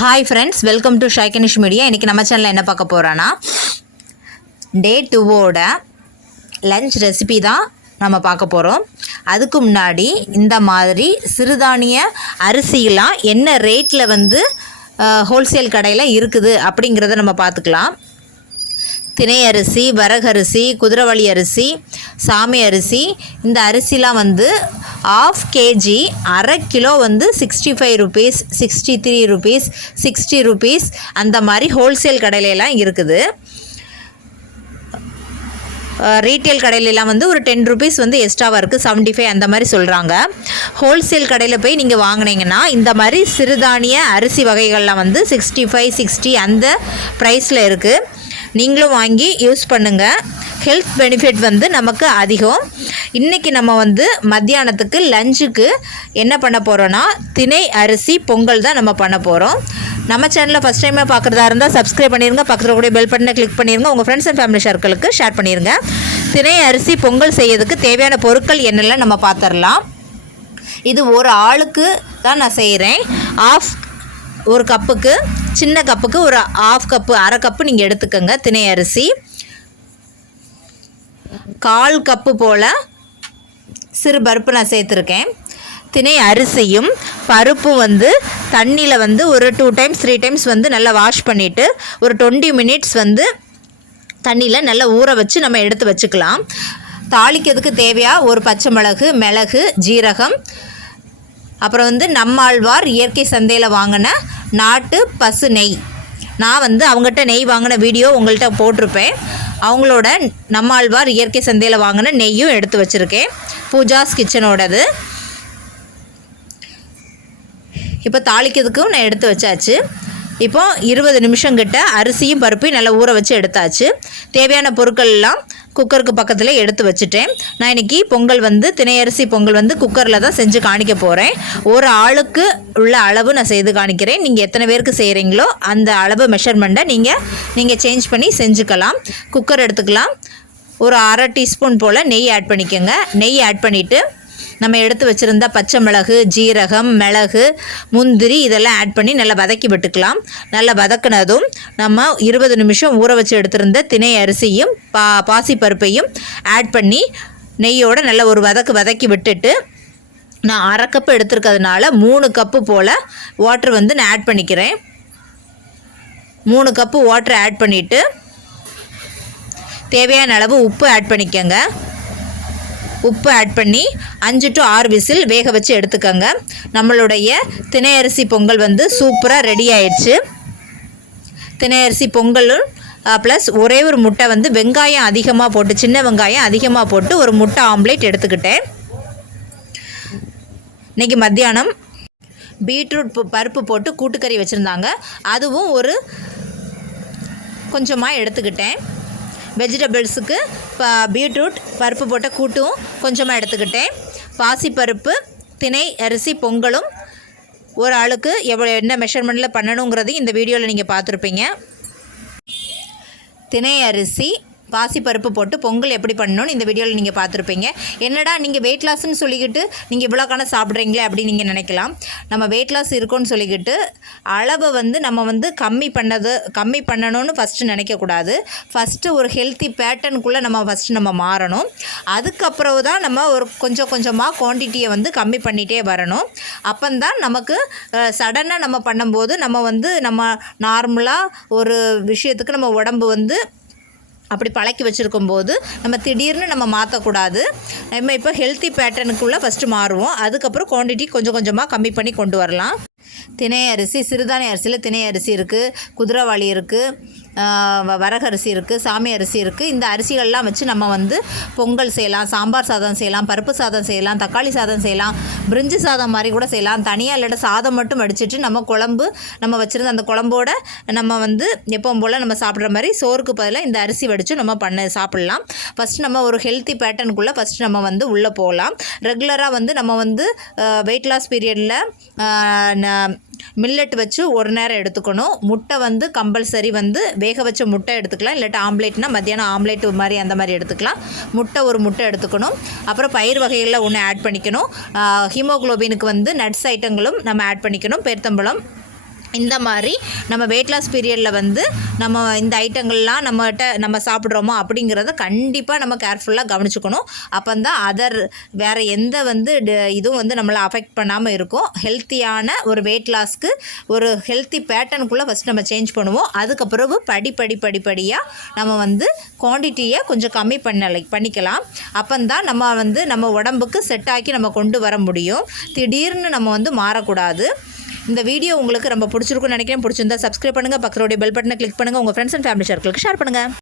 Hi friends, welcome to ஷைகனிஷ் media. இன்றைக்கி நம்ம சேனலில் என்ன பார்க்க போகிறோன்னா, டே 2வோட லஞ்ச் ரெசிபி தான் நம்ம பார்க்க போகிறோம். அதுக்கு முன்னாடி இந்த மாதிரி சிறுதானிய அரிசியெலாம் என்ன ரேட்டில் ஹோல்சேல் கடையில் இருக்குது அப்படிங்கிறத நம்ம பார்த்துக்கலாம். தினை அரிசி, வரகரிசி, குதிரைவாலி அரிசி, சாமை அரிசி, இந்த அரிசிலாம் ½ kg அரை கிலோ 65 rupees, 63 rupees, 60 rupees அந்த மாதிரி ஹோல்சேல் கடையிலலாம் இருக்குது. ரீட்டெயில் கடையிலலாம் ஒரு 10 rupees எக்ஸ்ட்ராவாக இருக்குது, 75 அந்த மாதிரி சொல்கிறாங்க. ஹோல்சேல் கடையில் போய் நீங்கள் வாங்கினீங்கன்னா இந்த மாதிரி சிறுதானிய அரிசி வகைகள்லாம் 65, 60 அந்த ப்ரைஸில் இருக்குது. நீங்களும் வாங்கி யூஸ் பண்ணுங்கள். ஹெல்த் பெனிஃபிட் நமக்கு அதிகம். இன்றைக்கி நம்ம மத்தியானத்துக்கு லஞ்சுக்கு என்ன பண்ண போகிறோன்னா, தினை அரிசி பொங்கல் தான் நம்ம பண்ண போகிறோம். நம்ம சேனலில் ஃபஸ்ட் டைமாக பார்க்குறதா இருந்தால் சப்ஸ்கிரைப் பண்ணிடுங்க, பக்கத்தில் கூட பெல் பட்டனை கிளிக் பண்ணிடுங்க, உங்கள் ஃப்ரெண்ட்ஸ் அண்ட் ஃபேமிலி சர்க்கிளுக்கு ஷேர் பண்ணிடுங்க. தினை அரிசி பொங்கல் செய்யறதுக்கு தேவையான பொருட்கள் என்னெல்லாம் நம்ம பார்த்துடலாம். இது ஒரு ஆளுக்கு தான் நான் செய்கிறேன். ஒரு கப்புக்கு, சின்ன கப்புக்கு ஒரு ½ கப்பு, அரை கப்பு நீங்கள் எடுத்துக்கோங்க தினை அரிசி. 1/4 கப்பு போல் சிறு பருப்பு நான் சேர்த்துருக்கேன். தினை அரிசியும் பருப்பும் தண்ணியில் ஒரு 2 times 3 times நல்லா வாஷ் பண்ணிவிட்டு ஒரு 20 minutes தண்ணியில் நல்லா ஊற வச்சு நம்ம எடுத்து வச்சுக்கலாம். தாளிக்கிறதுக்கு தேவையாக ஒரு பச்சை மிளகு, மிளகு, ஜீரகம், அப்புறம் நம்மாழ்வார் இயற்கை சந்தையில் வாங்கின நாட்டு பசு நெய். நான் அவங்ககிட்ட நெய் வாங்கின வீடியோ உங்கள்கிட்ட போட்டிருப்பேன். அவங்களோட நம்மாழ்வார் இயற்கை சந்தையில் வாங்கின நெய்யும் எடுத்து வச்சுருக்கேன், பூஜாஸ் கிச்சனோடது. இப்போ தாளிக்கிறதுக்கும் நான் எடுத்து வச்சாச்சு. இப்போ 20 நிமிஷம் கிட்ட அரிசியும் பருப்பையும் நல்லா ஊற வச்சு எடுத்தாச்சு. தேவையான பொருட்கள் எல்லாம் குக்கருக்கு பக்கத்தில் எடுத்து வச்சுட்டேன். நான் இன்றைக்கி பொங்கல் தினை அரிசி பொங்கல் குக்கரில் தான் செஞ்சு காணிக்க போகிறேன். ஒரு ஆளுக்கு உள்ள அளவு நான் செய்து காணிக்கிறேன். நீங்கள் எத்தனை பேருக்கு செய்கிறீங்களோ அந்த அளவு மெஷர்மெண்ட்டை நீங்கள் சேஞ்ச் பண்ணி செஞ்சுக்கலாம். குக்கர் எடுத்துக்கலாம். ஒரு ½ டீஸ்பூன் போல் நெய் ஆட் பண்ணிக்கோங்க. நெய் ஆட் பண்ணிவிட்டு நம்ம எடுத்து வச்சுருந்த பச்சை மிளகு, ஜீரகம், மிளகு, முந்திரி இதெல்லாம் ஆட் பண்ணி நல்லா வதக்கி விட்டுக்கலாம். நல்லா வதக்கினதும் நம்ம 20 நிமிஷம் ஊற வச்சு எடுத்திருந்த தினை அரிசியும் பாசிப்பருப்பையும் ஆட் பண்ணி நெய்யோடு நல்லா ஒரு வதக்கி விட்டுட்டு, நான் ½ கப்பு எடுத்துருக்கிறதுனால 3 கப்பு போல் வாட்ரு நான் ஆட் பண்ணிக்கிறேன். 3 கப்பு வாட்ரு ஆட் பண்ணிவிட்டு தேவையான அளவு உப்பு ஆட் பண்ணிக்கோங்க. உப்பு ஆட் பண்ணி 5 to 6 விசில் வேக வச்சு எடுத்துக்கோங்க. நம்மளுடைய தினை அரிசி பொங்கல் சூப்பராக ரெடி ஆயிடுச்சு. தினை அரிசி பொங்கலும் ப்ளஸ் ஒரே ஒரு முட்டை வெங்காயம் அதிகமாக போட்டு, சின்ன வெங்காயம் அதிகமாக போட்டு ஒரு முட்டை ஆம்லேட் எடுத்துக்கிட்டேன். இன்றைக்கி மத்தியானம் பீட்ரூட் பருப்பு போட்டு கூட்டுக்கறி வச்சுருந்தாங்க, அதுவும் ஒரு கொஞ்சமாக எடுத்துக்கிட்டேன். வெஜிடபிள்ஸுக்கு பீட்ரூட் பருப்பு போட்ட கூட்டும் கொஞ்சமாக எடுத்துக்கிட்டேன். பாசிப்பருப்பு, தினை அரிசி பொங்கலும் ஒரு ஆளுக்கு என்ன மெஷர்மெண்ட்டில் பண்ணணுங்கிறதையும் இந்த வீடியோவில் நீங்கள் பார்த்துருப்பீங்க. தினை அரிசி பாசிப்பருப்பு போட்டு பொங்கல் எப்படி பண்ணணும்னு இந்த வீடியோவில் நீங்கள் பார்த்துருப்பீங்க. என்னடா நீங்கள் வெயிட் லாஸ்ன்னு சொல்லிக்கிட்டு நீங்கள் இவ்வளோக்கான சாப்பிட்றீங்களே அப்படின்னு நீங்கள் நினைக்கலாம். நம்ம வெயிட் லாஸ் இருக்குன்னு சொல்லிக்கிட்டு அளவை நம்ம கம்மி பண்ணணும்னு ஃபஸ்ட்டு நினைக்கக்கூடாது. ஃபஸ்ட்டு ஒரு ஹெல்த்தி பேட்டர்னுக்குள்ளே நம்ம மாறணும். அதுக்கப்புறம் தான் நம்ம ஒரு கொஞ்சமாக குவான்டிட்டியை கம்மி பண்ணிகிட்டே வரணும். அப்போந்தான் நமக்கு சடனாக நம்ம பண்ணும்போது நம்ம நார்மலாக ஒரு விஷயத்துக்கு நம்ம உடம்பு அப்படி பழக்கி வச்சுருக்கும் போது நம்ம திடீர்னு நம்ம மாற்றக்கூடாது. நம்ம இப்போ ஹெல்த்தி பேட்டர்னுக்குள்ளே ஃபஸ்ட்டு மாறுவோம். அதுக்கப்புறம் குவான்டிட்டி கொஞ்சமாக கம்மி பண்ணி கொண்டு வரலாம். தினை அரிசி, சிறுதானிய அரிசியில் தினை அரிசி இருக்குது, குதிரைவாளி இருக்குது, வரகரிசி இருக்குது, சாமை அரிசி இருக்குது. இந்த அரிசிகள்லாம் வச்சு நம்ம பொங்கல் செய்யலாம், சாம்பார் சாதம் செய்யலாம், பருப்பு சாதம் செய்யலாம், தக்காளி சாதம் செய்யலாம், பிரிஞ்சு சாதம் மாதிரி கூட செய்யலாம். தனியாக இல்லாட்ட சாதம் மட்டும் வடிச்சிட்டு நம்ம வச்சுருந்த அந்த குழம்போட நம்ம எப்பவும் போல் நம்ம சாப்பிட்ற மாதிரி சோறுக்கு பதிலாக இந்த அரிசி வடித்து நம்ம சாப்பிட்லாம். ஃபஸ்ட்டு நம்ம ஒரு ஹெல்த்தி பேட்டர்னுக்குள்ளே ஃபஸ்ட்டு நம்ம உள்ளே போகலாம். ரெகுலராக நம்ம வெயிட் லாஸ் பீரியடில் மில்லட் வச்சு ஒரு நேரம் எடுத்துக்கணும். முட்டை கம்பல்சரி வேக வச்ச முட்டை எடுத்துக்கலாம். இல்லாட்டி ஆம்லேட்னா மத்தியானம் ஆம்லேட் மாதிரி அந்த மாதிரி எடுத்துக்கலாம். ஒரு முட்டை எடுத்துக்கணும். அப்புறம் பயிர் வகைகளில் ஒன்று ஆட் பண்ணிக்கணும். ஹீமோக்ளோபினுக்கு நட்ஸ் ஐட்டங்களும் நம்ம ஆட் பண்ணிக்கணும். பேர்த்தம்பழம், இந்த மாதிரி நம்ம வெயிட் லாஸ் பீரியடில் வந்து நம்ம இந்த ஐட்டங்கள்லாம் நம்ம சாப்பிட்றோமோ அப்படிங்கிறத கண்டிப்பாக நம்ம கேர்ஃபுல்லாக கவனிச்சுக்கணும். அப்போ தான் வேறு எந்த இதுவும் நம்மளை அஃபெக்ட் பண்ணாமல் இருக்கும். ஹெல்த்தியான ஒரு வெயிட் லாஸ்க்கு ஒரு ஹெல்த்தி பேட்டர்னுக்குள்ளே ஃபஸ்ட் நம்ம சேஞ்ச் பண்ணுவோம். அதுக்கப்புறம் படிப்படியாக நம்ம குவான்டிட்டியை கொஞ்சம் கம்மி பண்ணிக்கலாம். அப்போ தான் நம்ம உடம்புக்கு செட் ஆக்கி நம்ம கொண்டு வர முடியும். திடீர்னு நம்ம மாறக்கூடாது. இந்த வீடியோ உங்களுக்கு ரொம்ப பிடிச்சிருக்குன்னு நினைக்கிறேன். பிடிச்சிருந்தா சப்ஸ்கிரைப் பண்ணுங்கள், பக்கத்துடைய பெல் பட்டனை கிளிக் பண்ணுங்கள், உங்கள் ஃப்ரெண்ட்ஸ் அண்ட் ஃபேமிலி சர்க்கிளுக்கு ஷேர் பண்ணுங்கள்.